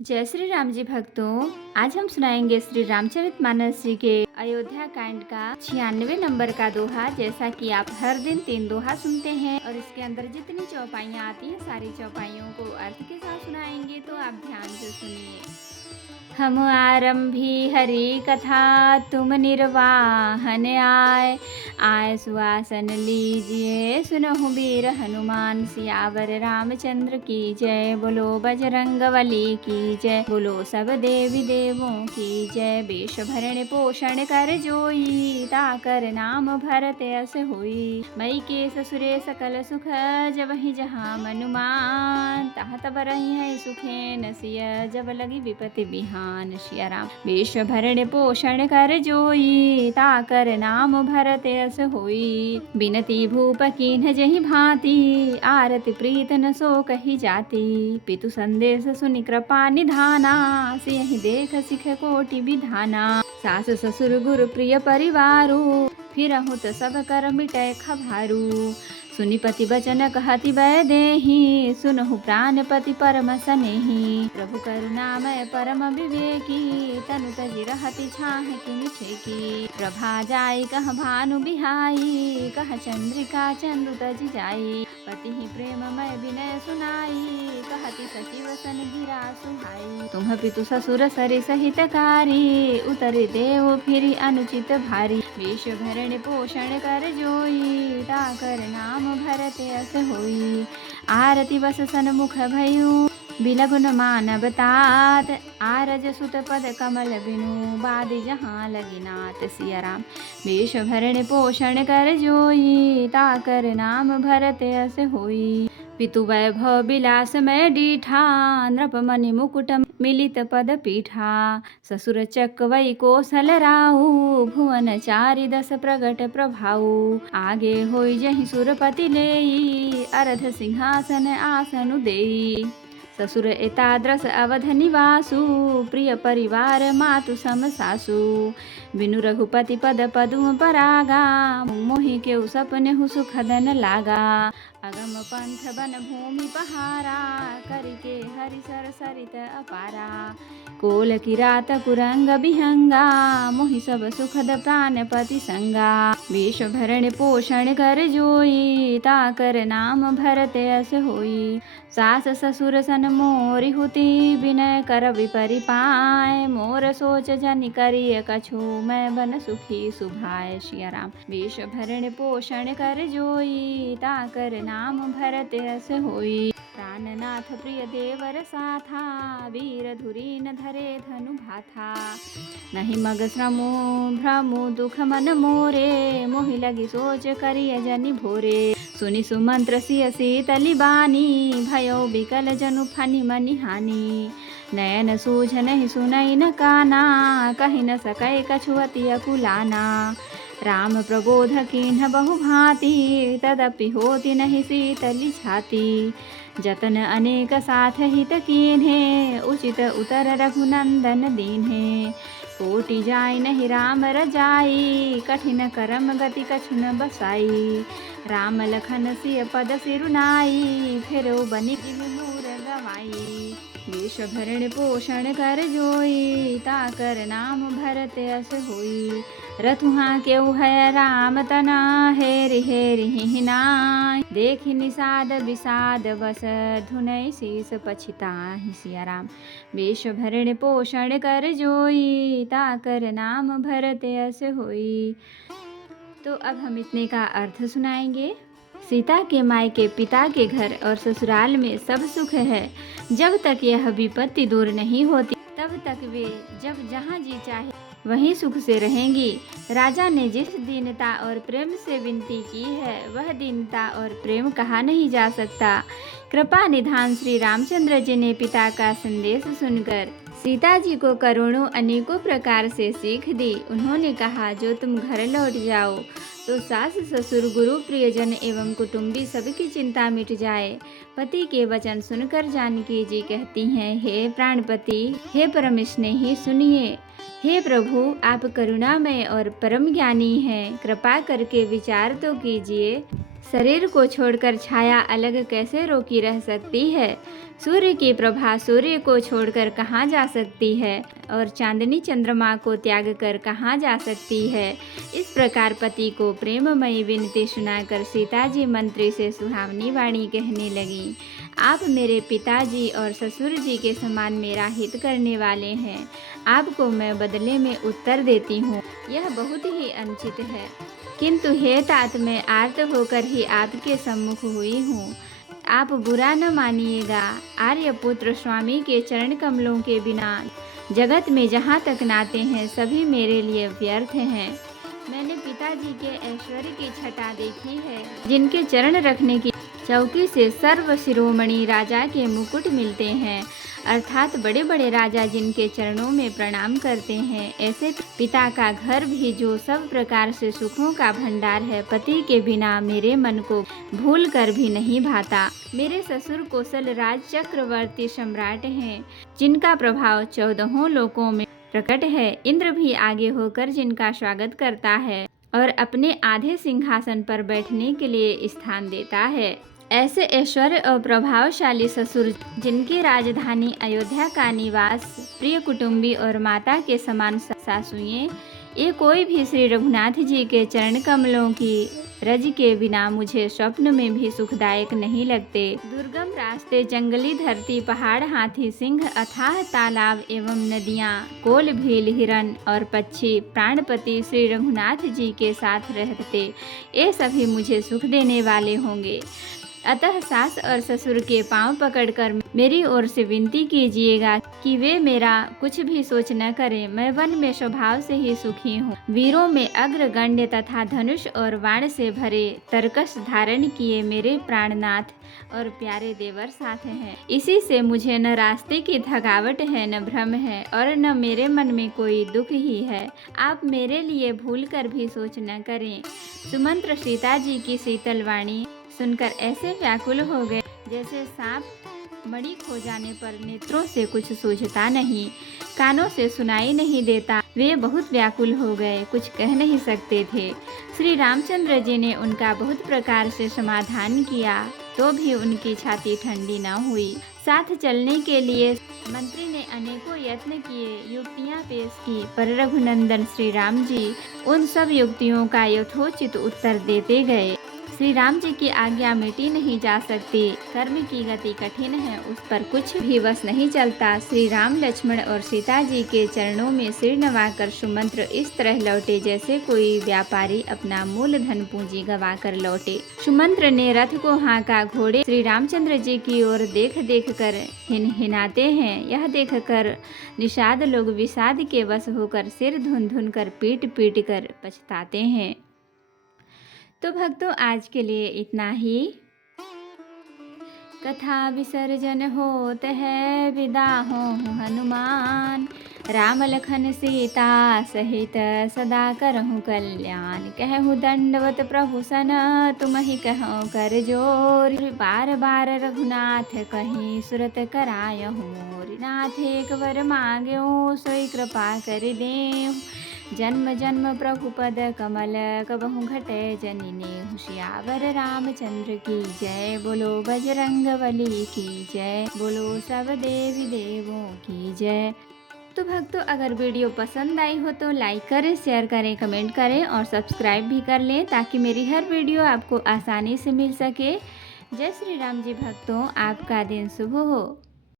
जय श्री राम जी भक्तों, आज हम सुनाएंगे श्री रामचरितमानस जी के अयोध्या कांड का 96 नंबर का दोहा। जैसा कि आप हर दिन 3 दोहा सुनते हैं और इसके अंदर जितनी चौपाइयाँ आती हैं सारी चौपाइयों को अर्थ के साथ सुनाएंगे, तो आप ध्यान से सुनिए। हम आरंभी हरि कथा, तुम निर्वाहन आए। आय सुआसन लीजिए, सुनहु वीर हनुमान। सियावर रामचंद्र की जय, बोलो बजरंगबली की जय, बोलो सब देवी देवों की जय। वेश भरण पोषण कर जोई, ताकर नाम भरत अस होई। मई के ससुरे सकल सुख, जबहि जहाँ मनुमान। तह तब रही है सुखे नसिय, जब लगी विपत्ति बिहान। सिया राम। वेश भरण पोषण कर जोई, ताकर नाम भरत अस होई। बिनती भूप कीन्ह जहि भांति, आरति प्रीत न सो कही जाती। पितु संदेश सुनि कृपा निधाना, सियहि देख सिख कोटि विधाना। सास ससुर गुरु प्रिय परिवारु, फिरहु त सब कर मिटै खभारू। सुनि पति बचन कहति वै देहि, सुनहु प्राणपति परम सनेहि। प्रभु करुणामय परम विवेकी, तनु तजि रहति छाह किमि छेकी। प्रभा जाई कह भानु बिहाई, कह चंद्रिका चंद्र तजि जाई। पति ही प्रेममय विनय सुनाई, कहति सचिव सन गिरा सुहाई। तुम पितु ससुर सरि सहितकारी, उतरि देव फिरि अनुचित भारी। वेश भरण पोषण कर जोई, ताकर नाम भरत अस होई। आरती बस सन्मुख भयु, बिलगुन मानव तात। आरज सुत पद कमल बिनु, बादि जहाँ लगी नाथ। सिया राम। वेश भरण पोषण कर जोई, ताकर नाम भरत अस होई। पितु वैभव बिलास में डीठा, नृपमणि मुकुट मिलित पद पीठा। ससुर चकवई कौशल राहु, भुवन चारि दस प्रगट प्रभाऊ। आगे होई जहि सुरपति लेई, अरध सिंहासन आसनु देई। ससुर एताद्रस अवध निवासु, प्रिय परिवार मातु सम सासु। बिनु रघुपति पद पदुम परागा, मोहि केउ सपने हु सुखदन लागा। अगम पंथ बन भूमि पहारा, करिके हरिसर सरित अपारा। कोल किरात कुरंग बिहंगा, मोहि सब सुखद प्राणपति संगा। वेश भरण पोषण कर जोई, ताकर नाम भरत अस होई। सास ससुर सन मोरि हुति, विनय कर विपरि पाए। मोर सोच जनि करिय कछु, मैं बन सुखी सुभाय। सिया राम। वेश भरण पोषण कर जोई, ताकर नाम भरत अस होई। प्राणनाथ प्रिय देवर साथा, वीर धुरी न धरे धनु भाथा। नहीं मग श्रमो भ्रमु दुख मन मोरे, मोहि लगी सोच करिय जनि भोरे। सुनि सुमंत्र सिय शीतलि बानी, भयो बिकल जनु फनि मनि हानि। नयन सूझ नहीं सुनई न काना, कहि न सकै कछु अति अकुलाना। राम प्रबोध कीन्ह बहु भांति, तदपि होति नहीं शीतलि छाती। जतन अनेक साथ हित कीन्हे, उचित उतर रघुनंदन दीन्हे। कोटि जाय नहीं राम रजाई, कठिन करम गति कछु न बसाई। राम लखन सिय पद सिरुनाई, फेरो बनि मूर गवाई। वेश भरण पोषण कर जोई, ताकर नाम भरत अस होई। रथुहा केउ है राम तना, हेरि हेरि हिहि नाय। देखि निषाद विषाद बस, धुनई शीस पछिताहि। सिया राम। वेश भरण पोषण कर जोई, ताकर नाम भरत अस होई। तो अब हम इतने का अर्थ सुनाएंगे। सीता के मायके पिता के घर और ससुराल में सब सुख है। जब तक यह विपत्ति दूर नहीं होती, तब तक वे जब जहाँ जी चाहे वहीं सुख से रहेंगी। राजा ने जिस दीनता और प्रेम से विनती की है, वह दीनता और प्रेम कहा नहीं जा सकता। कृपा निधान श्री रामचंद्र जी ने पिता का संदेश सुनकर सीता जी को करोड़ों अनेकों प्रकार से सीख दी। उन्होंने कहा, जो तुम घर लौट जाओ तो सास ससुर गुरु प्रियजन एवं कुटुंबी सबकी चिंता मिट जाए। पति के वचन सुनकर जानकी जी कहती हैं, हे प्राणपति, हे परम स्नेही, सुनिए। हे प्रभु, आप करुणामय और परम ज्ञानी हैं, कृपा करके विचार तो कीजिए। शरीर को छोड़कर छाया अलग कैसे रोकी रह सकती है। सूर्य की प्रभा सूर्य को छोड़कर कहाँ जा सकती है और चांदनी चंद्रमा को त्याग कर कहाँ जा सकती है। इस प्रकार पति को प्रेममयी विनती सुनाकर सीता जी मंत्री से सुहावनी वाणी कहने लगी। आप मेरे पिताजी और ससुर जी के समान मेरा हित करने वाले हैं। आपको मैं बदले में उत्तर देती हूँ, यह बहुत ही अनुचित है, किंतु हे तात मैं आर्त होकर ही आपके सम्मुख हुई हूँ। आप बुरा न मानिएगा। आर्यपुत्र स्वामी के चरण कमलों के बिना जगत में जहाँ तक नाते हैं सभी मेरे लिए व्यर्थ हैं। मैंने पिताजी के ऐश्वर्य की छटा देखी है, जिनके चरण रखने की चौकी से सर्व शिरोमणि राजा के मुकुट मिलते हैं, अर्थात बड़े बड़े राजा जिनके चरणों में प्रणाम करते हैं। ऐसे पिता का घर भी जो सब प्रकार से सुखों का भंडार है, पति के बिना मेरे मन को भूल कर भी नहीं भाता। मेरे ससुर कौशल राज चक्रवर्ती सम्राट हैं, जिनका प्रभाव 14 लोकों में प्रकट है। इंद्र भी आगे होकर जिनका स्वागत करता है और अपने आधे सिंहासन पर बैठने के लिए स्थान देता है। ऐसे ऐश्वर्य और प्रभावशाली ससुर, जिनकी राजधानी अयोध्या का निवास, प्रिय कुटुंबी और माता के समान सासुएं, ये कोई भी श्री रघुनाथ जी के चरण कमलों की रज के बिना मुझे स्वप्न में भी सुखदायक नहीं लगते। दुर्गम रास्ते, जंगली धरती, पहाड़, हाथी, सिंह, अथाह तालाब एवं नदियाँ, कोल, भील, हिरन और पक्षी प्राणपति श्री रघुनाथ जी के साथ रहते, ये सभी मुझे सुख देने वाले होंगे। अतः सास और ससुर के पांव पकड़कर मेरी ओर से विनती कीजिएगा कि वे मेरा कुछ भी सोच न करें। मैं वन में स्वभाव से ही सुखी हूँ। वीरों में अग्रगण्य तथा धनुष और बाण से भरे तरकस धारण किए मेरे प्राणनाथ और प्यारे देवर साथ हैं। इसी से मुझे न रास्ते की थकावट है, न भ्रम है और न मेरे मन में कोई दुख ही है। आप मेरे लिए भूल कर भी सोच न करें। सुमंत्र सीता जी की शीतल वाणी सुनकर ऐसे व्याकुल हो गए जैसे सांप मणि खो जाने पर नेत्रों से कुछ सूझता नहीं, कानों से सुनाई नहीं देता। वे बहुत व्याकुल हो गए, कुछ कह नहीं सकते थे। श्री रामचंद्र जी ने उनका बहुत प्रकार से समाधान किया, तो भी उनकी छाती ठंडी न हुई। साथ चलने के लिए मंत्री ने अनेकों यत्न किए, युक्तियां पेश की, पर रघुनंदन श्री राम जी उन सब युक्तियों का यथोचित उत्तर देते गए। श्री राम जी की आज्ञा मिटी नहीं जा सकती। कर्म की गति कठिन है, उस पर कुछ भी वश नहीं चलता। श्री राम, लक्ष्मण और सीता जी के चरणों में सिर नवाकर सुमंत्र इस तरह लौटे जैसे कोई व्यापारी अपना मूलधन पूंजी गवा कर लौटे। सुमंत्र ने रथ को हाँका, घोड़े श्री रामचंद्र जी की ओर देख देख कर हिनहिनाते हैं। यह देख कर निषाद लोग विषाद के वश होकर सिर धुन धुन कर पीट पीट कर पछताते हैं। तो भक्तों, आज के लिए इतना ही। कथा विसर्जन होत है, विदा हो हनुमान। राम लखन सीता सहित सदा करहु कल्याण। कहु दंडवत प्रभु सन, तुम ही कहो कर जोर। बार बार रघुनाथ कहीं सुरत करायहु मोर। नाथ एक वर मांग्यो, सोई कृपा कर देहु। जन्म जन्म प्रभु पद कमल, कबहु घटे जनिने। सियावर रामचंद्र की जय, बोलो बजरंगबली की जय, बोलो सब देवी देवों की जय। तो भक्तों, अगर वीडियो पसंद आई हो तो लाइक करें, शेयर करें, कमेंट करें और सब्सक्राइब भी कर लें, ताकि मेरी हर वीडियो आपको आसानी से मिल सके। जय श्री राम जी भक्तों, आपका दिन शुभ हो।